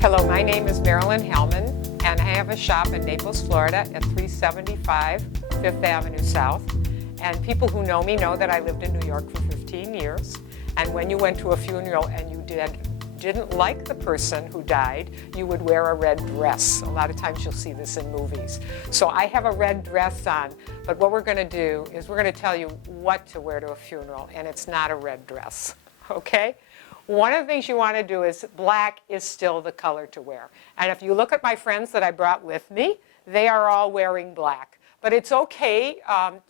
Hello, my name is Marilyn Hellman, and I have a shop in Naples, Florida at 375 Fifth Avenue South. And people who know me know that I lived in New York for 15 years. And when you went to a funeral and you didn't like the person who died, you would wear a red dress. A lot of times you'll see this in movies. So I have a red dress on, but what we're going to do is we're going to tell you what to wear to a funeral, and it's not a red dress, okay? One of the things you want to do is black is still the color to wear. And if you look at my friends that I brought with me, they are all wearing black. But it's okay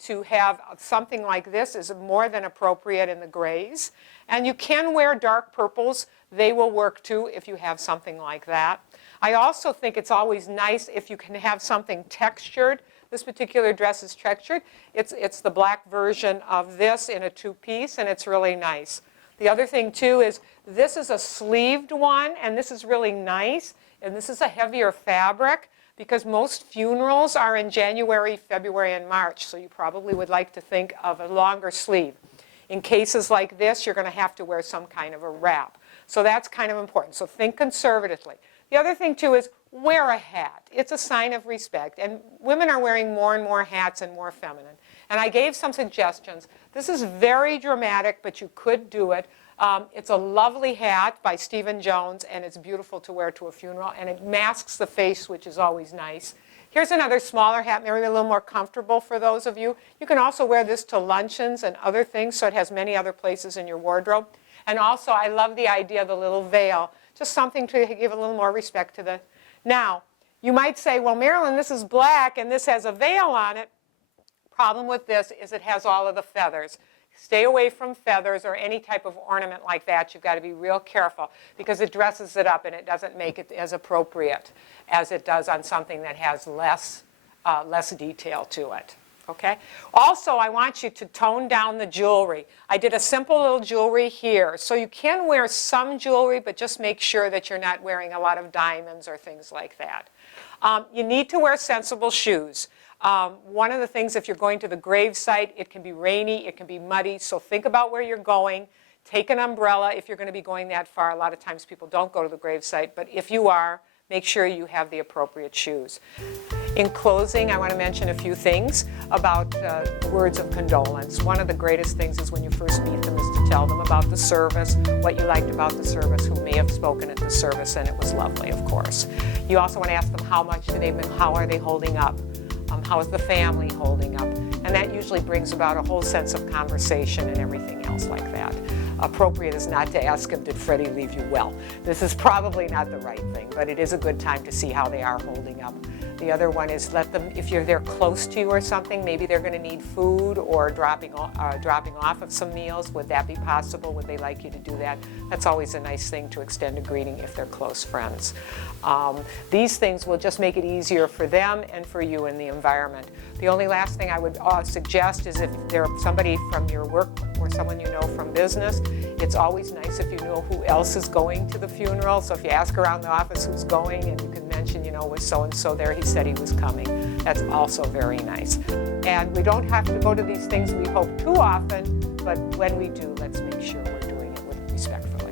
to have something like this is more than appropriate in the grays. And you can wear dark purples. They will work too if you have something like that. I also think it's always nice if you can have something textured. This particular dress is textured. It's the black version of this in a two-piece, and it's really nice. The other thing too is this is a sleeved one, and this is really nice. And this is a heavier fabric, because most funerals are in January, February, and March, so you probably would like to think of a longer sleeve. In cases like this, you're going to have to wear some kind of a wrap. So that's kind of important. So think conservatively. The other thing, too, is wear a hat. It's a sign of respect. And women are wearing more and more hats and more feminine. And I gave some suggestions. This is very dramatic, but you could do it. It's a lovely hat by Stephen Jones, and it's beautiful to wear to a funeral, and it masks the face, which is always nice. Here's another smaller hat, maybe a little more comfortable for those of you. You can also wear this to luncheons and other things, so it has many other places in your wardrobe. And also, I love the idea of the little veil, just something to give a little more respect to the... Now, you might say, well, Marilyn, this is black, and this has a veil on it. Problem with this is it has all of the feathers. Stay away from feathers or any type of ornament like that. You've got to be real careful because it dresses it up and it doesn't make it as appropriate as it does on something that has less detail to it. Okay? Also, I want you to tone down the jewelry. I did a simple little jewelry here. So you can wear some jewelry, but just make sure that you're not wearing a lot of diamonds or things like that. You need to wear sensible shoes. One of the things, if you're going to the gravesite, it can be rainy, it can be muddy, so think about where you're going. Take an umbrella if you're going to be going that far. A lot of times people don't go to the gravesite, but if you are, make sure you have the appropriate shoes. In closing, I want to mention a few things about words of condolence. One of the greatest things is when you first meet them is to tell them about the service, what you liked about the service, who may have spoken at the service, and it was lovely, of course. You also want to ask them how are they holding up? How is the family holding up? And that usually brings about a whole sense of conversation and everything else like that. Appropriate is not to ask them, did Freddie leave you well? This is probably not the right thing, but it is a good time to see how they are holding up. The other one is let them, if they're close to you or something, maybe they're going to need food or dropping off of some meals. Would that be possible? Would they like you to do that? That's always a nice thing to extend a greeting if they're close friends. These things will just make it easier for them and for you in the environment. The only last thing I would suggest is if there's somebody from your work or someone you know from business, it's always nice if you know who else is going to the funeral. So if you ask around the office who's going, and you can mention, was so-and-so there, he said he was coming. That's also very nice. And we don't have to go to these things we hope too often, but when we do, let's make sure we're doing it respectfully.